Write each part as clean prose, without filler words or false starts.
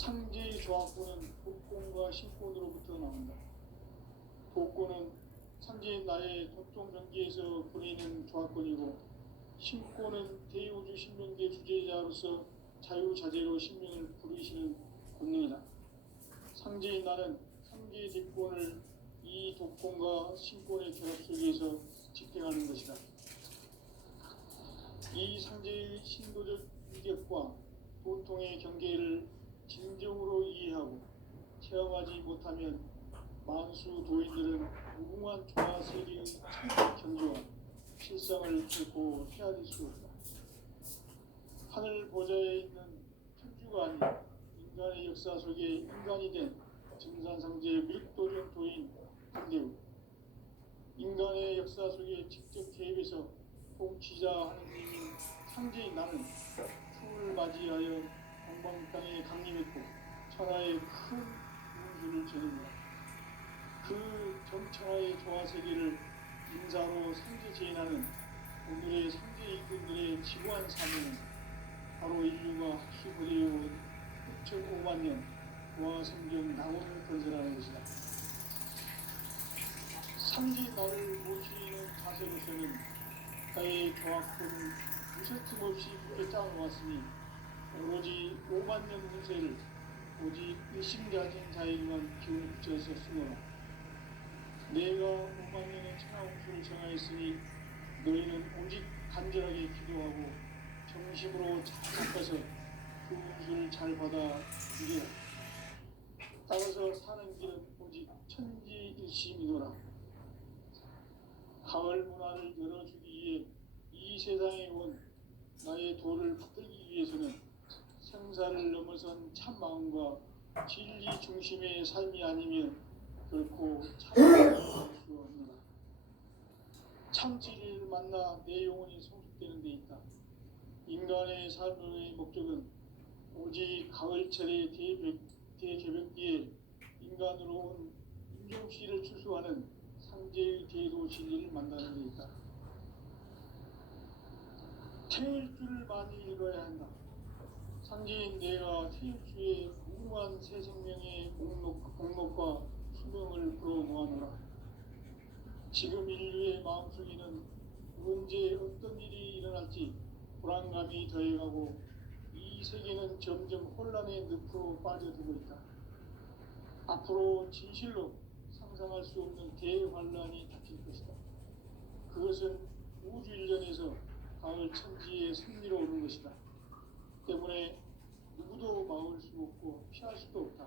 상제의 조합구는 복권과 신권으로부터 나온다. 복권은 상제의 나의 도통 경계에서 보내는 조합권이고, 신권은 대우주 신명계 주제자로서 자유자재로 신명을 부르시는 권능이다. 상제의 나는 상제의 대권을 이 독권과 신권의 결합 속에서 집행하는 것이다. 이 상제의 신도적 위력과 도통의 경계를 진정으로 이해하고 체험하지 못하면 만수 도인들은 무궁한 조화세계의 참된 경지와 실상을 결코 헤아릴 수 없다. 하늘 보좌에 있는 천주가 아닌 인간의 역사 속에 인간이 된 증산상제의 밀도적 도인 한대우, 인간의 역사 속에 직접 개입해서 통치자 하느님인 상제인 나는 추을 맞이하여 동방 땅에 강림했고 천하의 큰 운수를 전입니다. 그 정천하의 조화세계를 인사로 상제 제인하는 오늘의 상제 이꾼들의 지구한 사명은 바로 인류가 학시 고대해온 6,500만 년 고화성경 낙원을 건설하는 것이다. 상제 나를 모시는 자세로서는 나의 조합권은 무설틈 없이 굳게 짜놓았으니 오로지 5만 년 운세를 오직 일심가진 자에게만 기운을 붙여서 쓰노라. 내가 5만 년의 천하운수를 정하였으니 너희는 오직 간절하게 기도하고 정심으로 잘 닦아서 그 운수를 잘 받아 이겨라. 따라서 사는 길은 오직 천지일심이노라. 가을 문화를 열어주기 위해 이 세상에 온 나의 도를 받들기 위해서는 생사를 넘어선 참마음과 진리 중심의 삶이 아니면 결코 참마음을 수 없느라. 참진리를 만나 내 영혼이 성숙되는 데 있다. 인간의 삶의 목적은 오직 가을철의 대개벽기에 인간으로 온 인종씨를 추수하는 상제의 대도 진리를 만나는 데 있다. 태일주를 많이 읽어야 한다. 상제인 내가 태일주의 무궁한 새 생명의 공록과 수명을 불어모아노라. 지금 인류의 마음속에는 언제 어떤 일이 일어날지 불안감이 더해가고 이 세계는 점점 혼란의 늪으로 빠져들고 있다. 앞으로 진실로 상상할 수 없는 대환란이 닥칠 것이다. 그것은 우주 일전에서 가을 천지의 승리로 오는 것이다. 때문에 누구도 막을 수 없고 피할 수도 없다.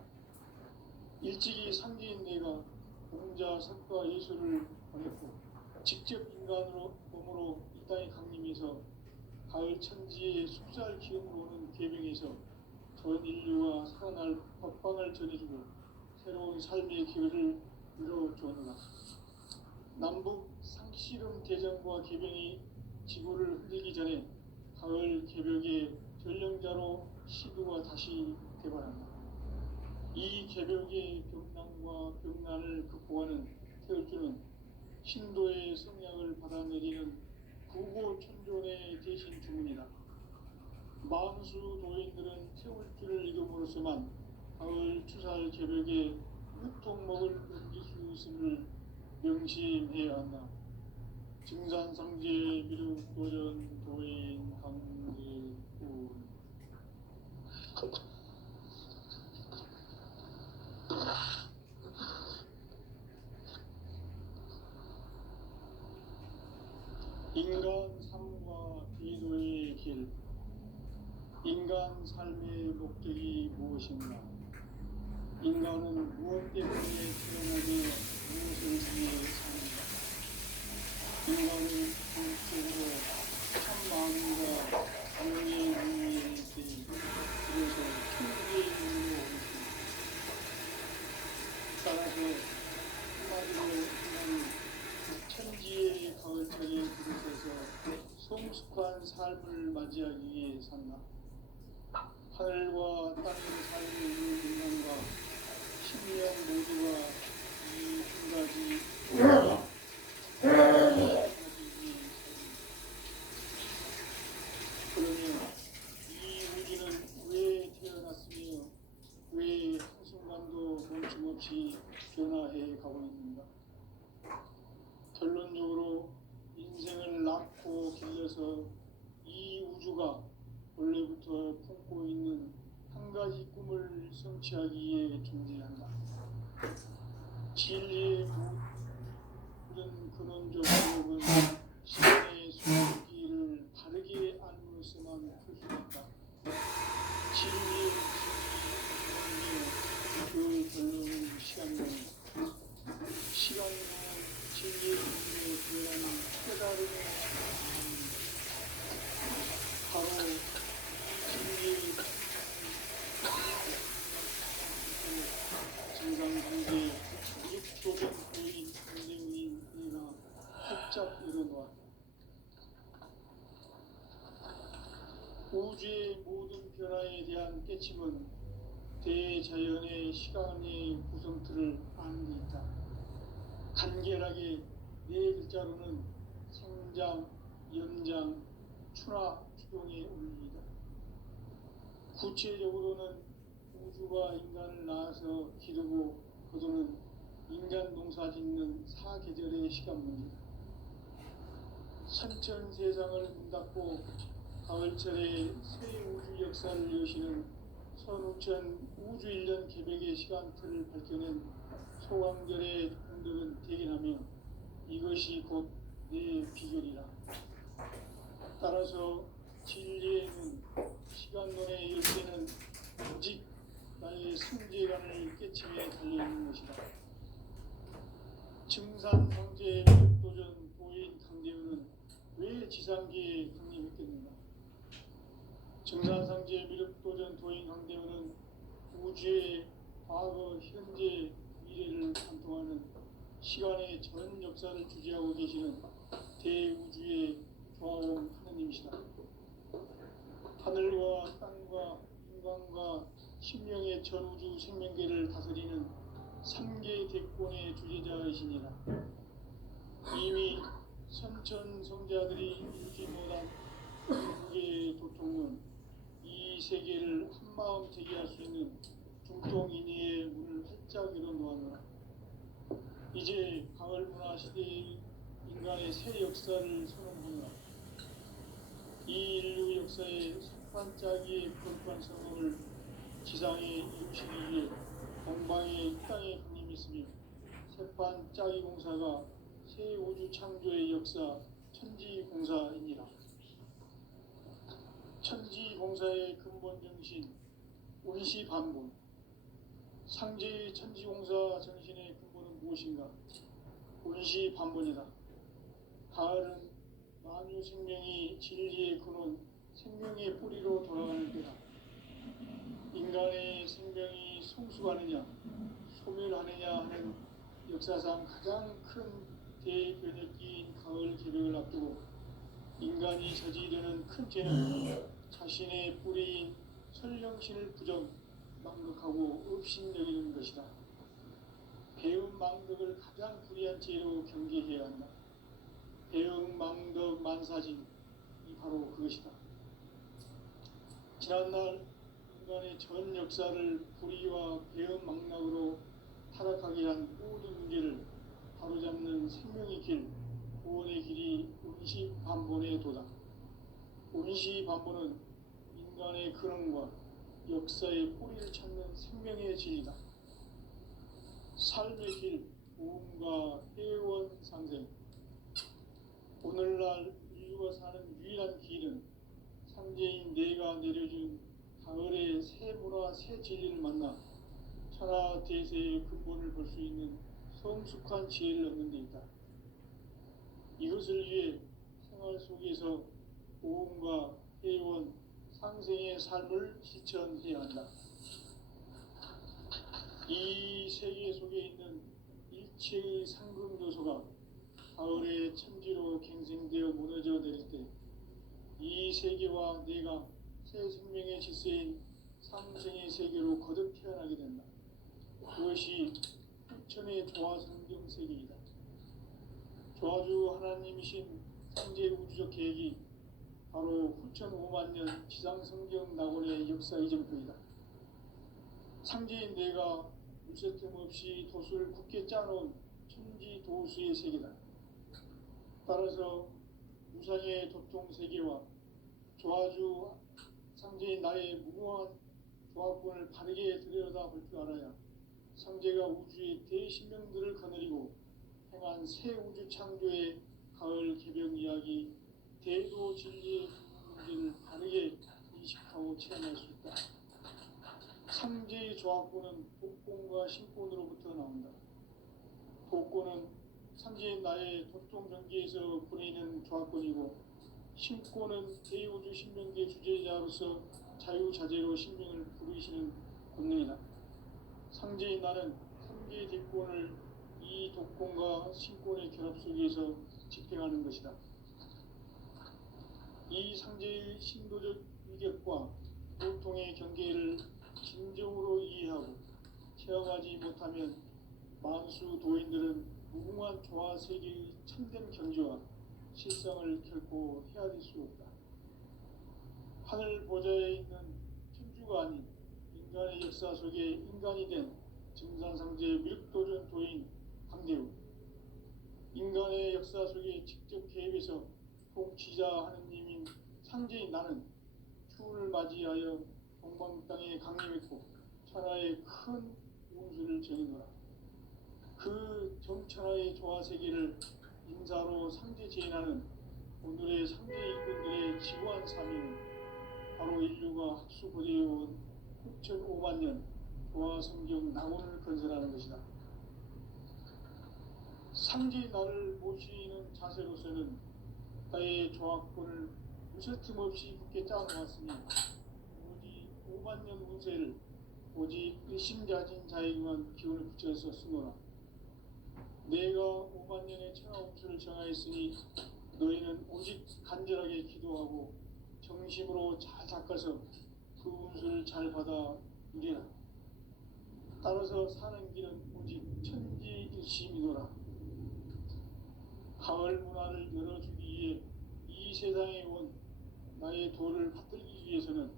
일찍이 상제인 내가 공자, 석가, 예수를 보냈고 직접 인간으로 몸으로 이 땅에 강림해서 가을 천지의 숲살 기운으로 오는 계명에서 전 인류가 살아날 법방을 전해주고 새로운 삶의 기회를 이뤄주었노라. 남북 상씨름 대전과 계명이 지구를 흔들기 전에 가을 개벽의 전령자로 시두가 다시 개발한다. 이 개벽의 병난과 병난을 극복하는 태울주는 신도의 성약을 받아내리는 구고천존의 대신 주문이다. 만수 도인들은 태울주를 이름으로서만 가을 추살 개벽에 우통먹을 넘길 수 있음을 명심해야 한다. 증산상제 미륵도전 도인 강제군. 인간 삶과 비도의 길. 인간 삶의 목적이 무엇인가? 인간은 무엇 때문에 태어나게 무엇을 위해 사는가? 인간은 본적으로 참마음과 정의의 의미에 대해 그래서 천국의 의미로 오겠습니다. 따라서 한마디로 인간은 천지의 가을철에 그릇에서 성숙한 삶을 맞이하기 위해 산다. 하늘과 땅의 삶을 이룬 인간과 신명 모두가 이 두 가지 그러면 이 우주는 왜 태어났으며 있어서 이 우주가 원래부터 품고 있는 한 가지 꿈을 성취하기 위해 존재한다. 진리의 모든 근원적 기록은 시간의 소기를 바르게 알므로서만 풀 수 있다. 진리의 그 결론은 시간론이다. 시간으로 진리의 문제에 들어가는 깨달음의 바로 진리의 정상관계 육조적 고인 공생인이나 활짝 일어나 우주의 모든 변화에 대한 깨침은 대자연의 시간의 구성틀을 아는 데 있다. 간결하게 네 글자로는 생장, 연장, 추나 추동의 원리이다. 구체적으로는 우주가 인간을 낳아서 기르고 거두는 인간 농사 짓는 사계절의 시간 문제다. 선천 세상을 문 닫고 가을철에 새 우주 역사를 여시는 선우천 우주 1년 개백의 시간틀을 밝혀낸 소강절의 공덕은 대견하며 이것이 곧 내 비결이라. 따라서 진리의 문, 시간론의 열쇠는 오직 나의 승재관을 깨침에 달려있는 것이다. 증산상제 도전 도인 강재훈은 왜 지상계에 강림했겠는가? 증산상제 미륵도전 도인 강대원은 우주의 과거, 현재, 미래를 관통하는 시간의 전 역사를 주재하고 계시는 대우주의 조화원 하느님이시다. 하늘과 땅과 인간과 신명의 전우주 생명계를 다스리는 3개 대권의 주제자이시니라. 이미 선천 성자들이 읽지 못한 중국의 도통론 이 세계를 한마음 되게 할 수 있는 중통인의의 문을 활짝 열어놓았노라. 이제 가을 문화 시대의 인간의 새 역사를 선언하노라. 이 인류 역사의 석반짜기의 거룩한 성공을 지상에 이루시기 위해 동방의 땅에 강림했으며 새반짜기 공사가 새 우주 창조의 역사 천지공사이니라. 천지공사의 근본 정신 운시반본. 상제의 천지공사 정신의 근본은 무엇인가? 운시반본이다. 가을은 만유 생명이 진리의 근원, 생명의 뿌리로 돌아가는 때다. 인간의 생명이 성숙하느냐, 소멸하느냐 하는 역사상 가장 큰 대변혁기인 가을 개벽을 앞두고 인간이 저지르는 큰 죄는 자신의 뿌리인 설령신을 부정, 망극하고 업신여기는 것이다. 배움 망덕을 가장 불의한 죄로 경계해야 한다. 배움 망덕 만사진이 바로 그것이다. 지난날 인간의 전 역사를 불의와 배움 망락으로 타락하게 한 모든 문제를 바로잡는 생명의 길, 구원의 길이 운시반본의 도다. 운시반본은 인간의 근원과 역사의 뿌리를 찾는 생명의 진리다. 삶의 길, 보험과 회원 상생. 오늘날 인류가 사는 유일한 길은 상제인 내가 내려준 가을의 새 문화, 새 진리를 만나 천하 대세의 근본을 볼 수 있는 성숙한 지혜를 얻는 데 있다. 이것을 위해 생활 속에서 보험과 회원, 상생의 삶을 실천해야 한다. 이 세계 속에 있는 일체의 상금 요소가 가을의 천지로 갱생되어 무너져 내릴 때 이 세계와 내가 새 생명의 질서인 상생의 세계로 거듭 태어나게 된다. 그것이 후천의 조화성경 세계이다. 조화주 하나님이신 상제 우주적 계획이 바로 후천 5만년 지상성경 낙원의 역사 이전표이다. 상제인 내가 물새틈 없이 도수를 굳게 짜놓은 천지 도수의 세계다. 따라서 무상의 도통 세계와 조화주 상제인 나의 무궁한 조합권을 바르게 들여다볼 줄 알아야 상제가 우주의 대신명들을 거느리고 행한 새 우주 창조의 가을 개벽 이야기 대도 진리의 문제를 바르게 인식하고 체험할 수 있다. 상제의 조합권은 복권과 신권으로부터 나온다. 복권은 상제인 나의 도통 경계에서 보내는 조합권이고, 신권은 대우주 신명계 주제자로서 자유자재로 신명을 부르시는 권능이다. 상제인 나는 3개의 뒷권을 이 독권과 신권의 결합 속에서 집행하는 것이다. 이 상제의 신도적 위격과 보통의 경계를 진정으로 이해하고 체험하지 못하면 만수 도인들은 무궁한 조화 세계의 참된 경지와 실상을 결코 헤아릴 수 없다. 하늘 보좌에 있는 천주가 아닌 인간의 역사 속에 인간이 된 증산상제 밀도전 도인 강대우, 인간의 역사 속에 직접 개입해서 통치자 하느님인 상제인 나는 추운을 맞이하여 동방 땅에 강림했고 천하의 큰 운수를 정해노라. 그 정천하의 조화세계를 인사로 상제 제인하는 오늘의 상제 일꾼들의 지구한 사명은 바로 인류가 학수고대해온 6,500만 년 조화성경 낙원을 건설하는 것이다. 상제의 나를 모시는 자세로서는 나의 조합권을 무쇠틈 없이 굳게 짜놓았으니 오직 5만 년 운세를 오직 일심자진 자에게만 기운을 붙여서 쓰노라. 내가 5만 년의 천하 운수를 정하였으니 너희는 오직 간절하게 기도하고 정심으로 잘 닦아서 그 운수를 잘 받아 누리라. 따라서 사는 길은 오직 천지일심이노라. 가을 문화를 열어주기 위해 이 세상에 온 나의 도를 받들기 위해서는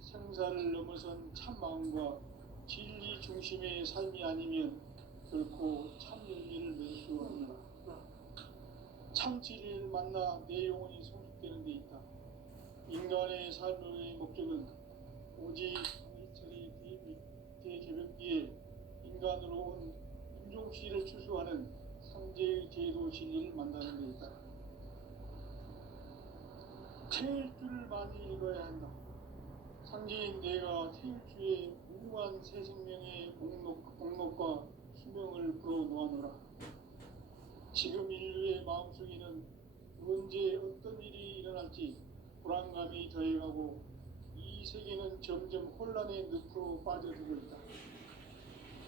생사를 넘어선 참마음과 진리 중심의 삶이 아니면 결코 참 열매를 맺을 수 없느라. 참 진리를 만나 내 영혼이 성숙되는 데 있다. 인간의 삶의 목적은 오직 일처리 대개벽기에 인간으로 온 인종시를 추수하는 상제의 제도 진리를 만나는 데 있다. 태일주를 많이 읽어야 한다. 상제인 내가 태일주의 무궁한 새 생명의 목록과 수명을 불어놓아노라. 지금 인류의 마음속에는 언제 어떤 일이 일어날지 불안감이 더해가고 이 세계는 점점 혼란의 늪으로 빠져들고 있다.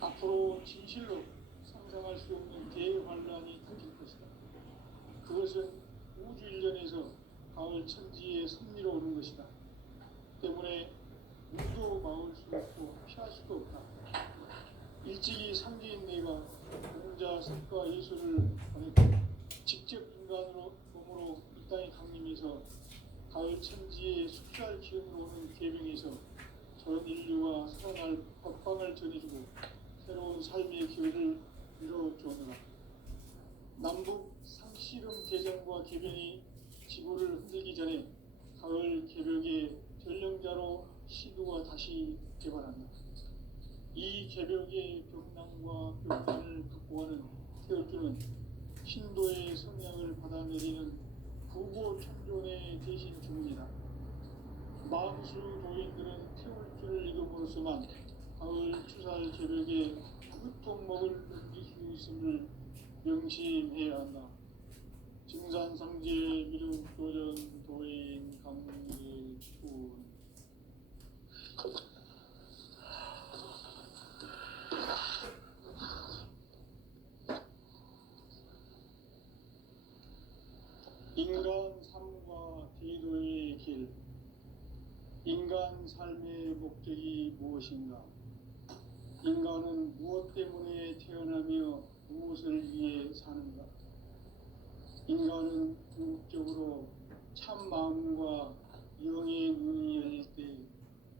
앞으로 진실로 상상할 수 없는 대환란이 터질 것이다. 그것은 우주 일련에서 가을 천지의 섭리로 오는 것이다. 때문에 누구도 막을 수 없고 피할 수도 없다. 일찍이 상제인 내가 공자 색과 예술을 보냈고 직접 인간으로 몸으로 이 땅에 강림해서 가을 천지의 숫살 기운으로 오는 계명에서 전 인류가 살아날 법방을 전해주고 새로운 삶의 기회를 이뤄주었노라. 남북 상씨름 대전과 개변이 지구를 흔들기 전에 가을 개벽의 전령자로 시도가 다시 개발한다. 이 개벽의 벽난과 벽난을 극복하는 태울주는 신도의 성향을 받아내리는 부고 천존의 대신 주문이다. 마음수 도인들은 태울주를 읽음으로써만 가을 추살 개벽의 고통먹을 느낄 수 있음을 명심해야 한다. 증산상제 미륵도전 도인 강일군. 인간 삶과 대도의 길. 인간 삶의 목적이 무엇인가? 인간은 무엇 때문에 태어나며 무엇을 위해 사는가? 인간은 궁극적으로 참 마음과 영의 눈이 열릴 때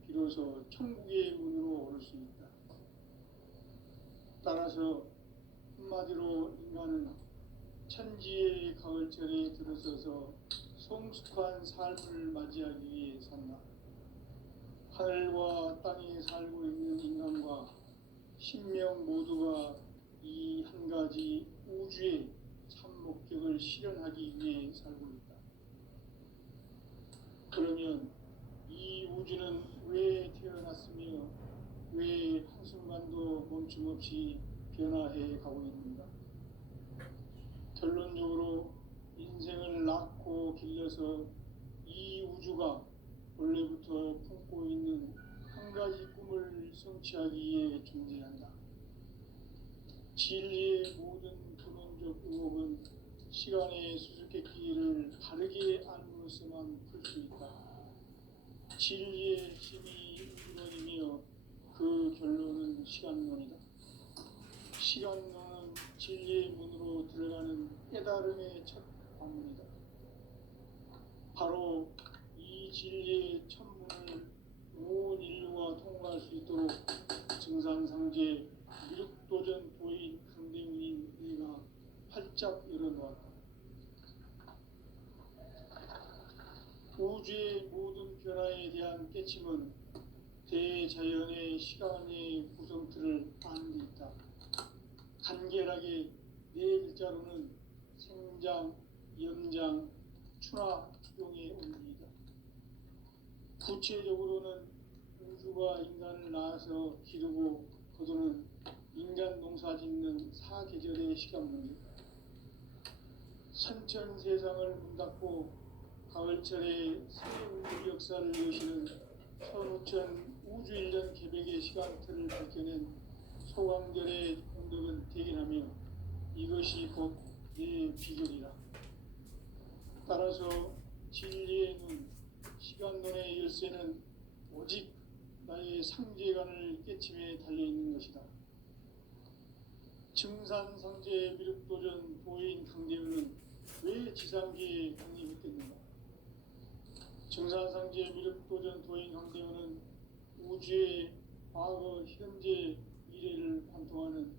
비로소 천국의 문으로 오를 수 있다. 따라서 한마디로 인간은 천지의 가을철에 들어서서 성숙한 삶을 맞이하기 위해 산다. 하늘과 땅에 살고 있는 인간과 신명 모두가 이 한 가지 우주의 참 목적을 실현하기 위해 살고 있다. 그러면 이 우주는 왜 태어났으며 왜 한순간도 멈춤 없이 변화해 가고 있는가? 결론적으로 인생을 낳고 길러서 이 우주가 원래부터 품고 있는 한 가지 꿈을 성취하기 위해 존재한다. 진리의 모든 근원적 의혹은 시간의 수수께끼를 바르게 알므로서만 풀 수 있다. 진리의 힘이 우주론이며 그 결론은 시간론이다. 시간론은 진리의 문으로 들어가는 깨달음의 첫 관문이다. 바로 이 진리의 천문을 온 인류가 통과할 수 있도록 증산상제 미륵도전 도인 강대문인 네가 활짝 열어놓았다. 우주의 모든 변화에 대한 깨침은 대자연의 시간의 구성틀을 아는 데 있다. 간결하게 네 글자로는 생장, 연장, 추나 추동의 원리이다. 구체적으로는 우주가 인간을 낳아서 기르고 거두는 인간 농사 짓는 사계절의 시간 문제, 선천 세상을 문 닫고 가을철에 새 우주 역사를 여시는 선우천 우주 1년 계백의 시간틀을 밝혀낸 소강절의 공덕은 대견하며 이것이 곧 내 비결이라. 따라서 진리의 눈, 시간론의 열쇠는 오직 나의 상제관을 깨침에 달려있는 것이다. 증산상제 미륵도전 도인 강대문은 왜 지상계에 강림했겠는가? 증산상제 미륵도전 도인 강대문은 우주의 과거, 현재, 미래를 관통하는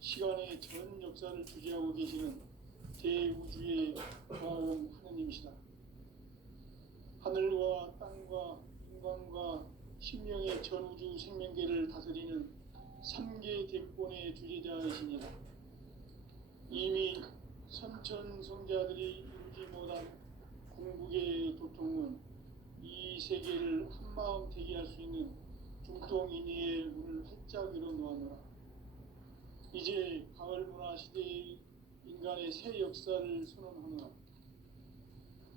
시간의 전 역사를 주재하고 계시는 대우주의 과음 하느님이시다. 하늘과 땅과 인간과 신명의 전우주 생명계를 다스리는 3계 대권의 주재자이시니라. 이미 선천성자들이 이루지 못한 궁극의 도통은 이 세계를 한마음 되게 할 수 있는 중통인의의 문을 활짝 열어놓아노라. 이제 가을 문화 시대의 인간의 새 역사를 선언하노라.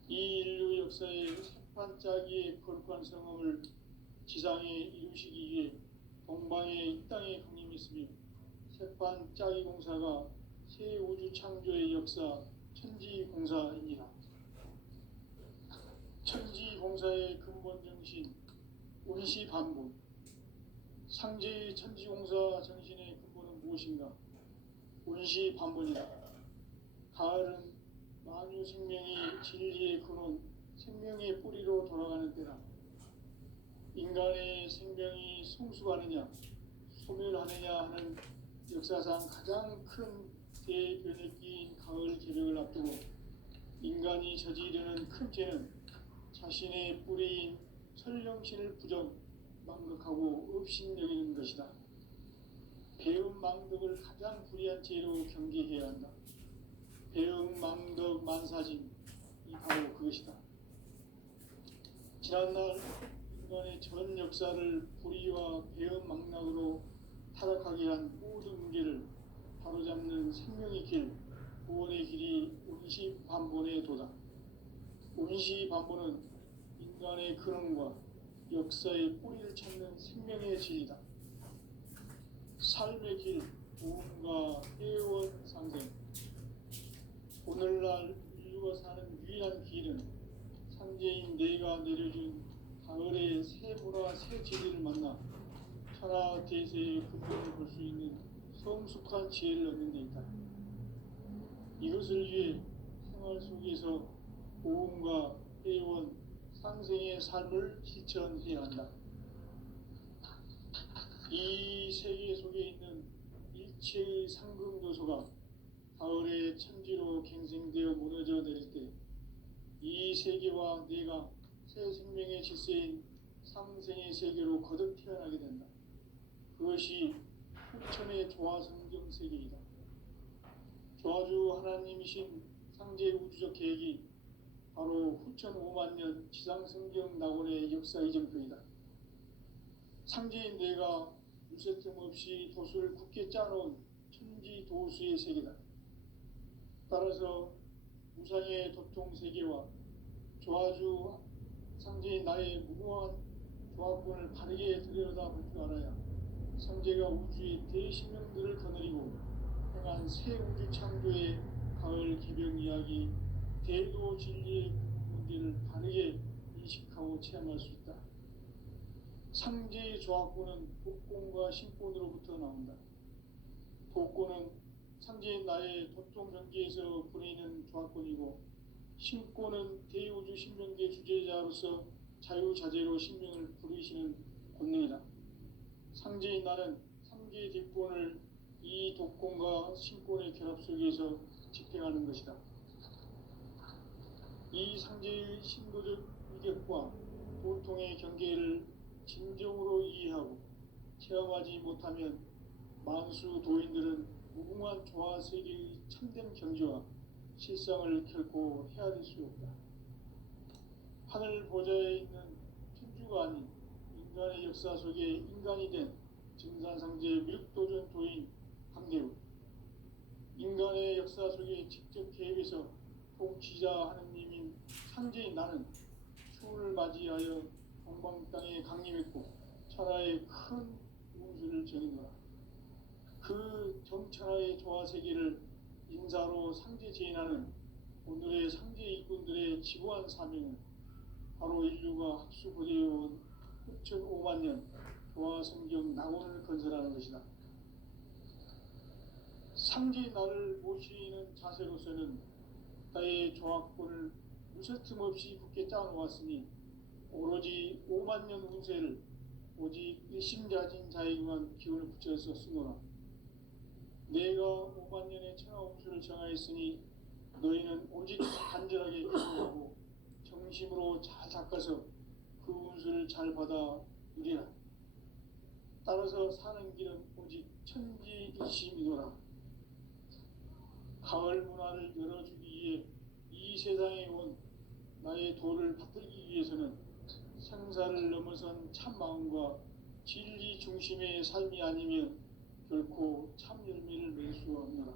이 인류 역사의 반짝이의 거룩한 성험을 지상에 이루시기 위해 동방의 이 땅에 강림했으며 색반짝이 공사가 새 우주 창조의 역사 천지공사입니다. 천지공사의 근본 정신 운시반복. 상제의 천지공사 정신의 근본은 무엇인가? 운시반복이다. 가을은 만유 생명이 진리의 근원, 생명의 뿌리로 돌아가는 때다. 인간의 생명이 성숙하느냐, 소멸하느냐 하는 역사상 가장 큰 대변혁기인 가을 계백을 앞두고 인간이 저지르는 큰 죄는 자신의 뿌리인 설령신을 부정, 망극하고 업신여기는 것이다. 배음 망덕을 가장 불의한 죄로 경계해야 한다. 배음 망덕 만사진, 이 바로 그것이다. 지난날 인간의 전 역사를 불의와 배음 망락으로 타락하게 한 모든 문제를 바로잡는 생명의 길, 구원의 길이 운시반본의 도다. 운시반본은 인간의 근원과 역사의 뿌리를 찾는 생명의 진리다. 삶의 길, 보험과 회원 상생. 오늘날 인류가 사는 유일한 길은 상제인 내가 내려준 가을의 새 보라 새 진리를 만나 천하 대세의 근본을 볼 수 있는 성숙한 지혜를 얻는 데 있다. 이것을 위해 생활 속에서 보험과 회원, 상생의 삶을 실천해야 한다. 이 세계 속에 있는 일체의 상금 요소가 가을의 천지로 갱생되어 무너져 내릴 때 이 세계와 내가 새 생명의 질서인 상생의 세계로 거듭 태어나게 된다. 그것이 후천의 조화성경 세계이다. 조화주 하나님이신 상제 우주적 계획이 바로 후천 5만 년 지상성경 낙원의 역사 이정표이다. 상제인 내가 유세틈 없이 도수를 굳게 짜놓은 천지 도수의 세계다. 따라서 무상의 도통 세계와 조화주 상제인 나의 무궁한 조화권을 바르게 들여다볼 줄 알아야 상제가 우주의 대신명들을 거느리고 행한 새 우주 창조의 가을 개병 이야기 대도 진리의 문제를 바르게 인식하고 체험할 수 있다. 상제의 조화권은 복권과 신권으로부터 나온다. 복권은 상제인 나의 도통 경계에서 보내는 조화권이고, 신권은 대우주 신명계 주제자로서 자유자재로 신명을 부르시는 권능이다. 상제인 나는 3개의 뒷권을 이 독권과 신권의 결합 속에서 집행하는 것이다. 이 상제의 신도적 위격과 도통의 경계를 진정으로 이해하고 체험하지 못하면 만수 도인들은 무궁한 조화 세계의 참된 경지와 실상을 결코 헤아릴 수 없다. 하늘 보좌에 있는 천주가 아닌 인간의 역사 속에 인간이 된 증산상제 미륵도전 도인 강대우, 인간의 역사 속에 직접 개입해서 통치자 하느님인 상제인 나는 추운을 맞이하여 동방 땅에 강림했고 천하의 큰 운수를 정했노라. 그 정천하의 조화세계를 인사로 상제 제인하는 오늘의 상제 일꾼들의 지구한 사명은 바로 인류가 학수고대해온 후천 5만 년 조화성경 낙원을 건설하는 것이다. 상제의 나를 모시는 자세로서는 나의 조화권을 무쇠틈 없이 굳게 짜놓았으니 오로지 5만 년 운세를 오직 일심자진 자에게만 기운을 붙여서 쓰노라. 내가 5만 년의 천하 운수를 정하였으니 너희는 오직 간절하게 기도하고 정심으로 잘 닦아서 그 운수를 잘 받아 누리라. 따라서 사는 길은 오직 천지일심이노라. 가을 문화를 열어주기 위해 이 세상에 온 나의 도를 받들기 위해서는 생사를 넘어선 참마음과 진리 중심의 삶이 아니면 결코 참 열매를 맺을 수 없노라.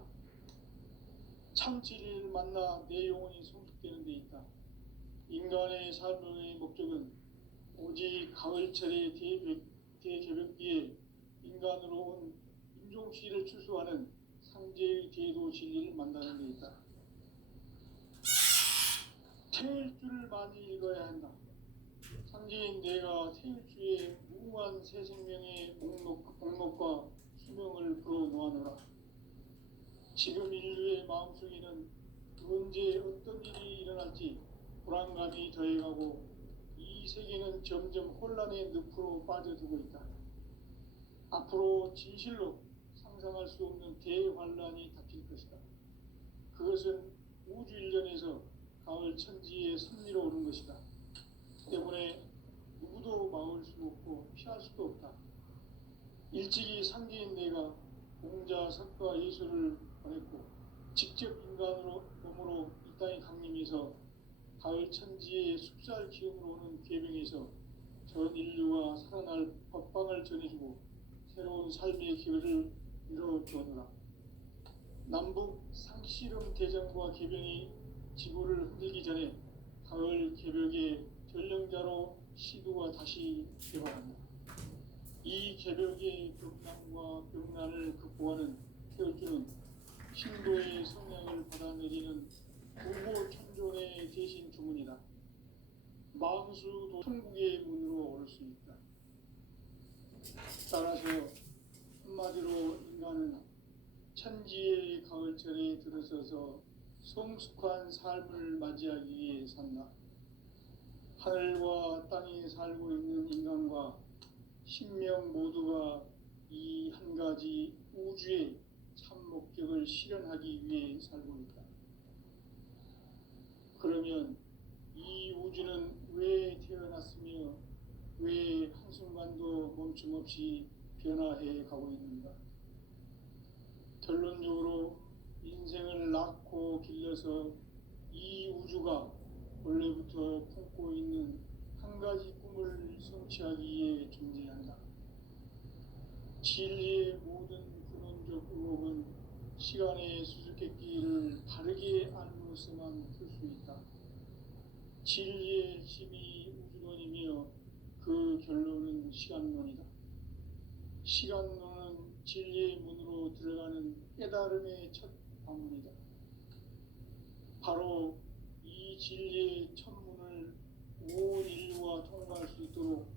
참 진리를 만나 내 영혼이 성숙되는 데 있다. 인간의 삶의 목적은 오직 가을철의 대개벽기에 인간으로 온 인종씨를 추수하는 상제의 대도 진리를 만나는 데 있다. 태일주를 많이 읽어야 한다. 상제인 내가 태일주의 무궁한 새 생명의 목록과 수명을 불어놓아노라. 지금 인류의 마음속에는 언제 어떤 일이 일어날지 불안감이 더해가고 이 세계는 점점 혼란의 늪으로 빠져들고 있다. 앞으로 진실로 상상할 수 없는 대환란이 닥칠 것이다. 그것은 우주 일련에서 가을 천지의 섭리로 오는 것이다. 때문에 누구도 막을 수 없고 피할 수도 없다. 일찍이 상제인 내가 공자, 석가, 예수를 보냈고 직접 인간으로 몸으로 이 땅에 강림해서 가을 천지의 숲살 기운으로 오는 계명에서 전 인류가 살아날 법방을 전해주고 새로운 삶의 기회를 이뤄주었노라. 남북 상씨름 대전과 개병이 지구를 흔들기 전에 가을 개벽의 전령자로 시도가 다시 개발한다. 이 개벽의 격난과 병난을 극복하는 태울주는 신도의 성향을 받아내리는 부모 천존의 대신 주문이다. 만수도 천국의 문으로 오를 수 있다. 따라서 한마디로 인간은 천지의 가을철에 들어서서 성숙한 삶을 맞이하기 위해 산다. 하늘과 땅에 살고 있는 인간과 신명 모두가 이 한 가지 우주의 참 목적을 실현하기 위해 살고 있다. 그러면 이 우주는 왜 태어났으며 왜 한순간도 멈춤 없이 변화해 가고 있는가? 결론적으로 인생을 낳고 길러서 이 우주가 원래부터 품고 있는 한 가지 꿈을 성취하기 위해 존재한다. 진리의 모든 근원적 의혹은 시간의 수수께끼를 바르게 알므로서만 풀 수 있다. 진리의 핵심이 우주론이며 그 결론은 시간론이다. 시간론은 진리의 문으로 들어가는 깨달음의 첫 방문이다. 바로 이 진리의 첫 문을 온 인류가 통과할 수 있도록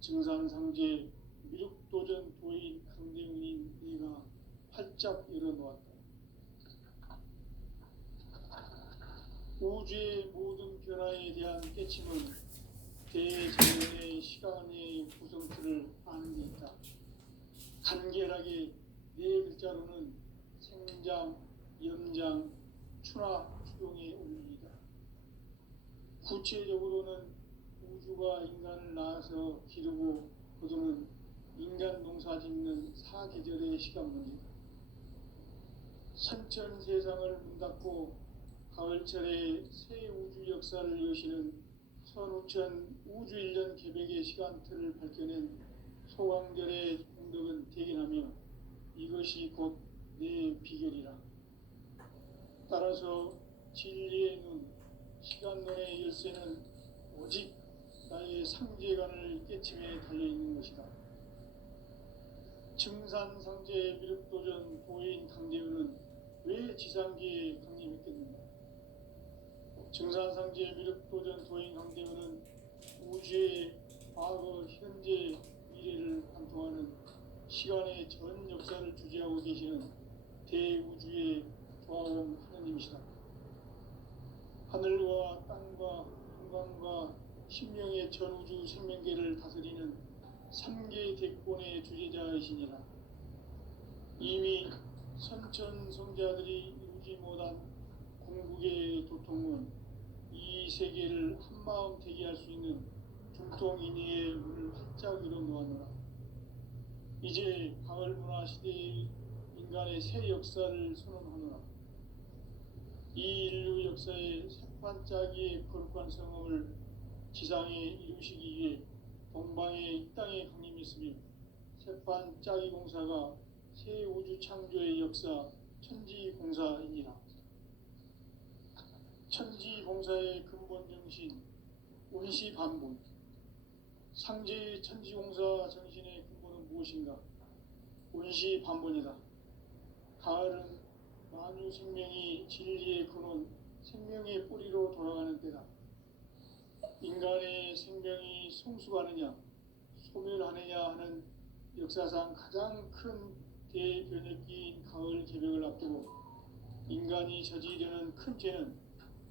증산상제 미륵도전 도인 강대훈인 네가 활짝 열어놓았다. 우주의 모든 변화에 대한 깨침은 대자연의 시간의 구성틀을 아는 데 있다. 간결하게 네 글자로는 생장, 연장, 추나 추동의 원리이다. 구체적으로는 우주가 인간을 낳아서 기르고 거두는 인간 농사 짓는 사계절의 시간 문제다. 선천 세상을 문 닫고 가을철에 새 우주 역사를 여시는 선우천 우주 1년 개백의 시간틀을 밝혀낸 소강절의 공덕은 대견하며 이것이 곧 내 비결이라. 따라서 진리의 눈, 시간론의 열쇠는 오직 나의 상제관을 깨침에 달려있는 것이다. 증산상제 미륵도전 도인 강대훈은 왜 지상계에 강림했겠는가? 증산상제 미륵도전 도인 강대훈은 우주의 과거, 현재, 미래를 관통하는 시간의 전 역사를 주재하고 계시는 대우주의 조화원 하느님이시다. 하늘과 땅과 한강과 신명의 전우주 생명계를 다스리는 3개 대권의 주재자이시니라. 이미 선천성자들이 이루지 못한 궁극의 도통은 이 세계를 한마음 되게 할 수 있는 중통인의의 문을 활짝 열어놓았노라. 이제 가을문화 시대의 인간의 새 역사를 선언하노라. 이 인류 역사의 새반짝이의 거룩한 성험을 지상에 이루시기 위해 동방의 이 땅에 강림했으며 새반짝이 공사가 새 우주 창조의 역사 천지공사이니라. 천지공사의 근본 정신 원시반본, 상제의 천지공사 정신의 근본은 무엇인가? 원시반본이다. 가을은 만유 생명이 진리의 근원, 생명의 뿌리로 돌아가는 때다. 인간의 생명이 성숙하느냐, 소멸하느냐 하는 역사상 가장 큰 대변혁기인 가을 개벽을 앞두고 인간이 저지르는 큰 죄는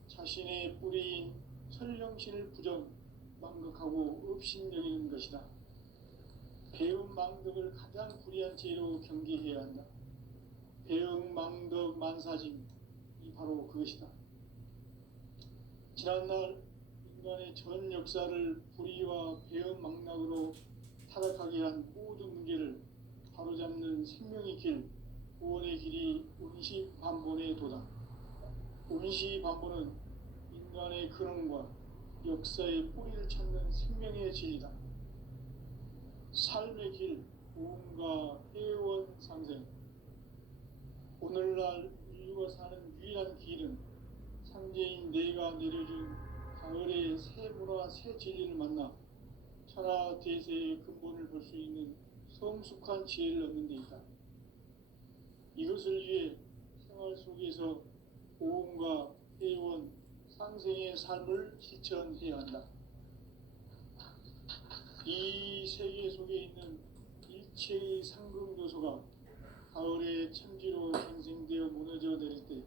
자신의 뿌리인 설령신을 부정, 망극하고 업신여기는 것이다. 배운 망덕을 가장 불의한 죄로 경계해야 한다. 배응 망덕 만사짐이 바로 그것이다. 지난날 인간의 전 역사를 불의와 배응 망락으로 타락하게 한 모든 문제를 바로잡는 생명의 길, 구원의 길이 원시반본의 도다. 원시반본은 인간의 근원과 역사의 뿌리를 찾는 생명의 진리다. 삶의 길, 구원과 회원 상생. 오늘날 인류가 사는 유일한 길은 상제인 내가 내려준 가을의 새 문화, 새 진리를 만나 천하 대세의 근본을 볼 수 있는 성숙한 지혜를 얻는 데 있다. 이것을 위해 생활 속에서 보험과 회원, 상생의 삶을 실천해야 한다. 이 세계 속에 있는 일체의 상금 요소가 가을의 천지로 생생되어 무너져 내릴 때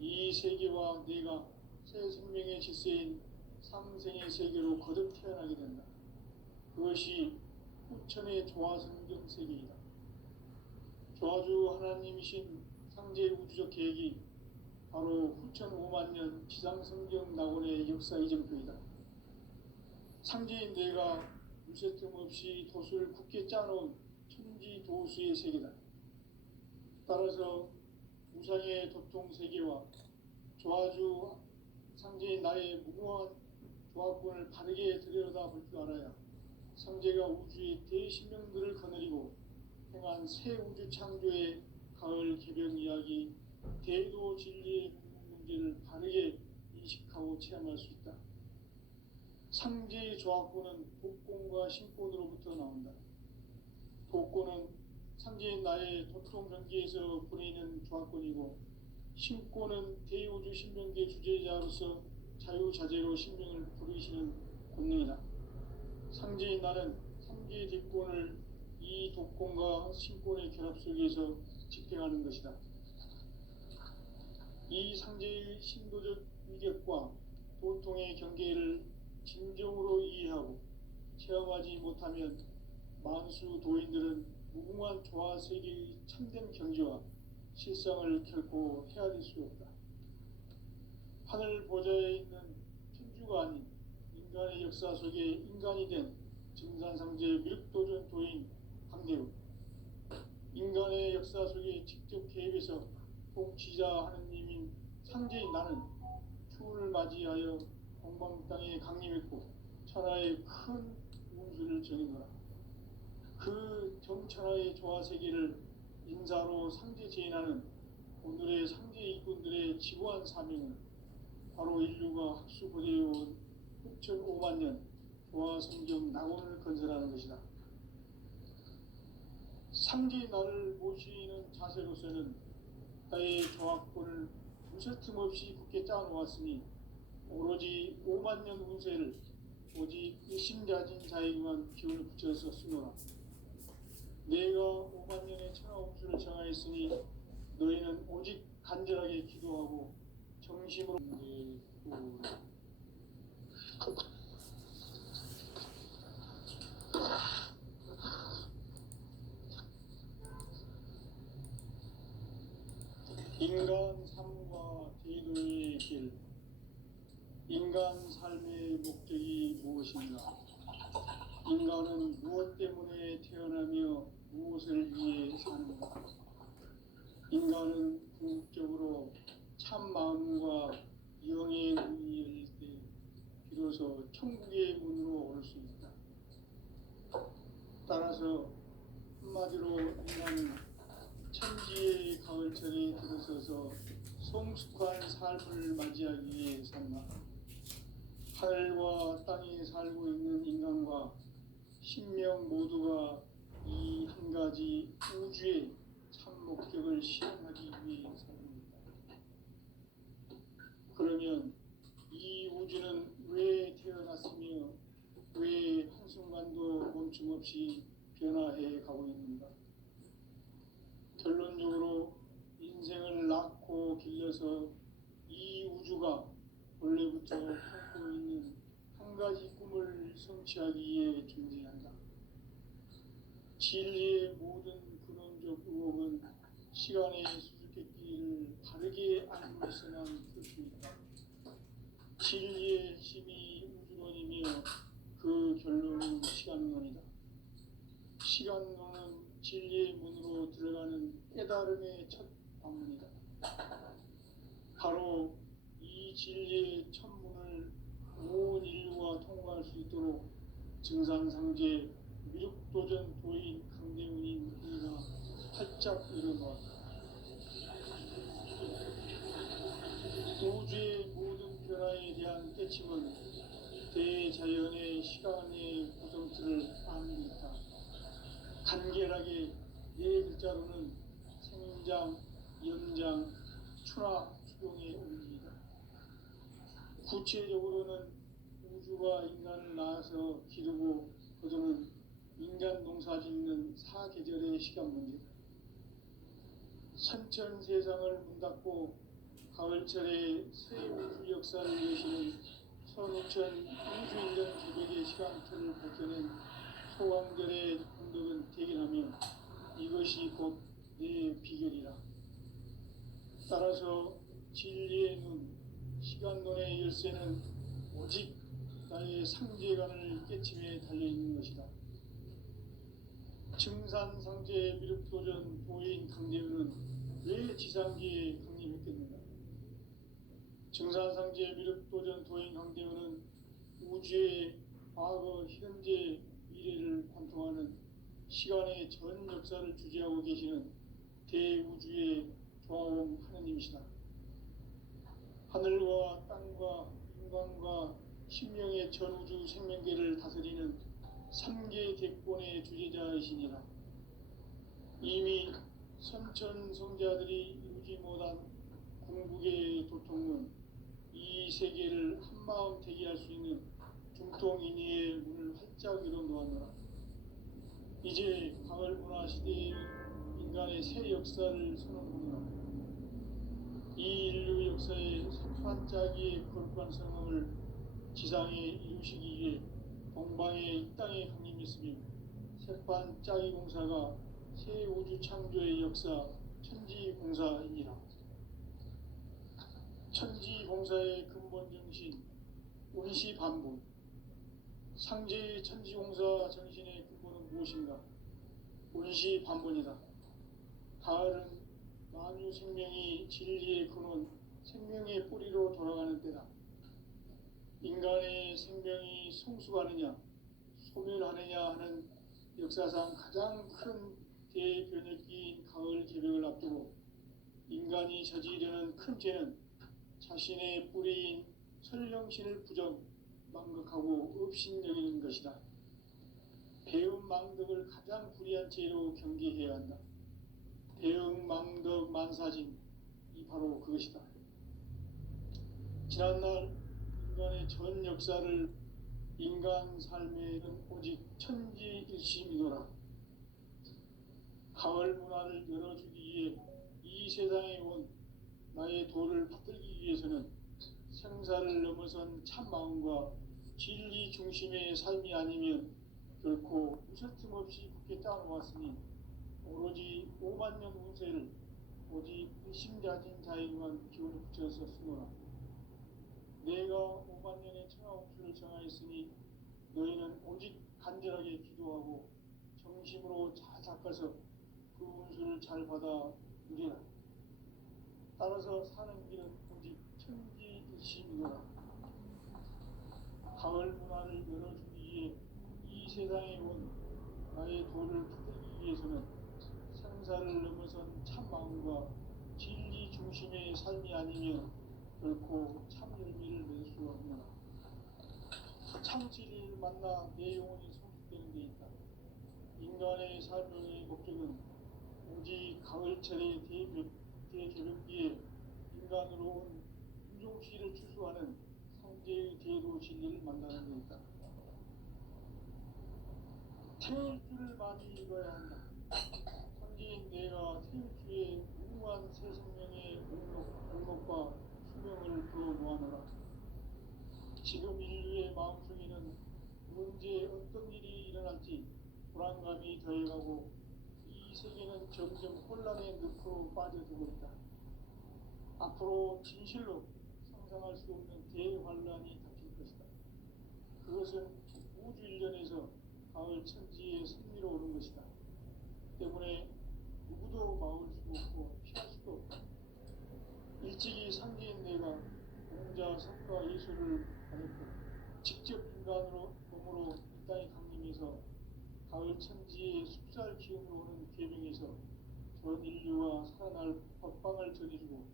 이 세계와 내가 새 생명의 질서인 상생의 세계로 거듭 태어나게 된다. 그것이 후천의 조화성경 세계이다. 조화주 하나님이신 상제 우주적 계획이 바로 후천 5만 년 지상성경 낙원의 역사 이정표이다. 상제인 내가 무쇠틈 없이 도수를 굳게 짜놓은 천지 도수의 세계다. 따라서 우상의 도통 세계와 조화주 상제인 나의 무궁한 조합군을 바르게 들여다볼 줄 알아야 상제가 우주의 대신명들을 거느리고 행한 새 우주 창조의 가을 개벽 이야기, 대도 진리의 문제를 바르게 인식하고 체험할 수 있다. 상제의 조합군은 복권과 신권으로부터 나온다. 복권은 상제인 나의 도통 경계에서 보내는 조합권이고, 신권은 대우주 신명계 주제자로서 자유자재로 신명을 부르시는 권능이다. 상제인 나는 상제의 뒷권을 이 독권과 신권의 결합 속에서 집행하는 것이다. 이 상제의 신도적 위격과 도통의 경계를 진정으로 이해하고 체험하지 못하면 만수 도인들은 무궁한 조화 세계의 참된 경지와 실상을 결코 헤아릴 수 없다. 하늘 보좌에 있는 천주가 아닌 인간의 역사 속에 인간이 된 증산상제 미륵도전 도인 강대우, 인간의 역사 속에 직접 개입해서 통치자 하느님인 상제인 나는 추운을 맞이하여 공방 땅에 강림했고 천하의 큰 운수를 정해노라. 그 정천하의 조화세계를 인사로 상제 제인하는 오늘의 상제 일꾼들의 지고한 사명은 바로 인류가 학수고대해온 후천 5만 년 조화성경 낙원을 건설하는 것이다. 상제 나를 모시는 자세로서는 나의 조합권을 무쇠틈 없이 굳게 짜놓았으니 오로지 5만 년 운세를 오직 일심가진 자에게만 기운을 붙여서 쓰노라. 내가 5만 년의 천하 운수를 정하였으니 너희는 오직 간절하게 기도하고 정심으로 인간 삶과 대도의 길. 인간 삶의 목적이 무엇인가? 인간은 무엇 때문에 태어나며 무엇을 위해 사는가? 인간은 궁극적으로 참 마음과 영의 문이 열릴 때 비로소 천국의 문으로 올 수 있다. 따라서 한마디로 인간은 천지의 가을철에 들어서서 성숙한 삶을 맞이하기 위해 산다. 하늘과 땅에 살고 있는 인간과 신명 모두가 이 한 가지 우주의 참 목적을 실현하기 위해 삽니다. 그러면 이 우주는 왜 태어났으며 왜 한순간도 멈춤없이 변화해 가고 있는가? 결론적으로 인생을 낳고 길러서 이 우주가 원래부터 품고 있는 한 가지 꿈을 성취하기 위해 존재한다. 진리의 모든 근원적 의혹은 시간의 수수께끼를 바르게 알고 있어만 풀 수 있다. 진리의 핵심이 우주론이며 그 결론은 시간론이다. 시간론은 진리의 문으로 들어가는 깨달음의 첫 방문이다. 바로 이 진리의 첫 문을 온 인류가 통과할 수 있도록 증산상제 미륵도전 도인 강대훈인 그가 활짝 일어났다. 우주의 모든 변화에 대한 깨침은 대자연의 시간의 구성틀을 아는 데 있다. 간결하게 네 글자로는 생장, 연장, 추락, 추동의 원리이다. 구체적으로는 우주가 인간을 낳아서 기르고 거두는 인간 농사 짓는 사계절의 시간 문제다. 선천 세상을 문 닫고 가을철에 새 우주 역사를 여시는 선우천 우주 1년 개벽의 시간틀을 벗겨낸 소강절의 공덕은 대견하며 이것이 곧 내 비결이라. 따라서 진리의 눈, 시간론의 열쇠는 오직 나의 상제관을 깨침에 달려있는 것이다. 증산상제 미륵도전 도인 강제우는 왜 지상기에 강림했겠는가? 증산상제 미륵도전 도인 강제우는 우주의 과거, 현재, 미래를 관통하는 시간의 전 역사를 주재하고 계시는 대우주의 조화원 하느님이시다. 하늘과 땅과 인간과 신명의 전우주 생명계를 다스리는 3계 대권의 주제자이시니라. 이미 선천성자들이 이루지 못한 궁극의 도통은 이 세계를 한마음 대기할 수 있는 중통인의의 문을 활짝 열어 놓았노라. 이제 가을 문화 시대의 인간의 새 역사를 선언하노라. 이 인류 역사의 색반짜기의 거룩한 성공을 지상에 이루시기 위해 동방의 이 땅에 강림했으며 색반짜기 공사가 새 우주 창조의 역사 천지공사이니라. 천지공사의 근본 정신 운시반본, 상제의 천지공사 정신의 근본은 무엇인가? 운시반본이다. 가을은 만유 생명이 진리의 근원, 생명의 뿌리로 돌아가는 때다. 인간의 생명이 성숙하느냐, 소멸하느냐 하는 역사상 가장 큰 대변혁기인 가을 개벽을 앞두고 인간이 저지르는 큰 죄는 자신의 뿌리인 설령신을 부정, 망극하고 업신여기는 것이다. 배움 망덕을 가장 불의한 죄로 경계해야 한다. 대응 망덕 만사진, 이 바로 그것이다. 지난날 인간의 전 역사를 인간 삶에는 오직 천지일심이노라. 가을 문화를 열어주기 위해 이 세상에 온 나의 도를 받들기 위해서는 생사를 넘어선 참마음과 진리 중심의 삶이 아니면 결코 무설틈 없이 굳게 따라왔으니 오로지 5만 년 운세를 오직 일심자진 자에게만 기운을 붙여서 쓰노라. 내가 5만 년의 천하운수를 정하였으니 너희는 오직 간절하게 기도하고 정심으로 잘 닦아서 그 운수를 잘 받아 누리라. 따라서 사는 길은 오직 천지일심이노라. 가을 문화를 열어주기 위해 이 세상에 온 나의 도를 받들기 위해서는 생사를 넘어선 참마음과 진리 중심의 삶이 아니면 결코 참 열매를 낼 수 없노라. 참 진리를 만나 내 영혼이 성숙되는 데 있다. 인간의 삶의 목적은 오직 가을철의 대개벽기에 인간으로 온 인종시를 추수하는 상제의 제도 진리를 만나는 데 있다. 태울 줄을 많이 읽어야 한다. 선지인 내가 태울 주의 무궁한 새 생명의 목록과 수명을 불어모아노라. 지금 인류의 마음속에는 언제 어떤 일이 일어날지 불안감이 더해가고 이 세계는 점점 혼란의 늪으로 빠져들고 있다. 앞으로 진실로 상상할 수 없는 대환란이 닥칠 것이다. 그것은 우주 일련에서 가을 천지의 승리로 오는 것이다. 때문에 누구도 막을 수 없고 피할 수도 없다. 일찍이 상제인 내가 공자, 성가, 예술을 가졌고 직접 인간으로 몸으로 이 땅에 강림해서 가을 천지의 숲살 기운으로 오는 계명에서 전 인류와 살아날 법방을 전해주고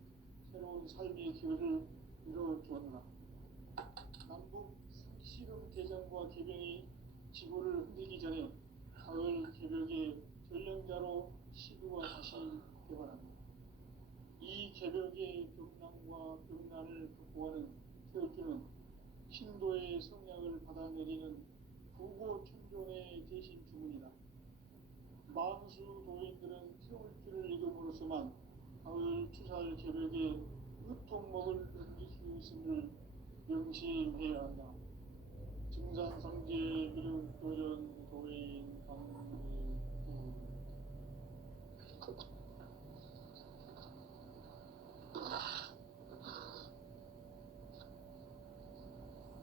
새로운 삶의 기회를 이뤄주었노라. 남북 상시금 대전과 개병이 지구를 흔들기 전에 가을 개벽의 전령자로 시구가 다시 개발합니다. 이 개벽의 병난과 병난을 극복하는 태울주는 신도의 성약을 받아내리는 부고천종의 대신 주문이다. 만수 도인들은 태울주를 읽음으로써만 가을 추살 개벽의 의통목을 넘길 수 있음을 명심해야 한다. 증산상제 미륵도전 도인 강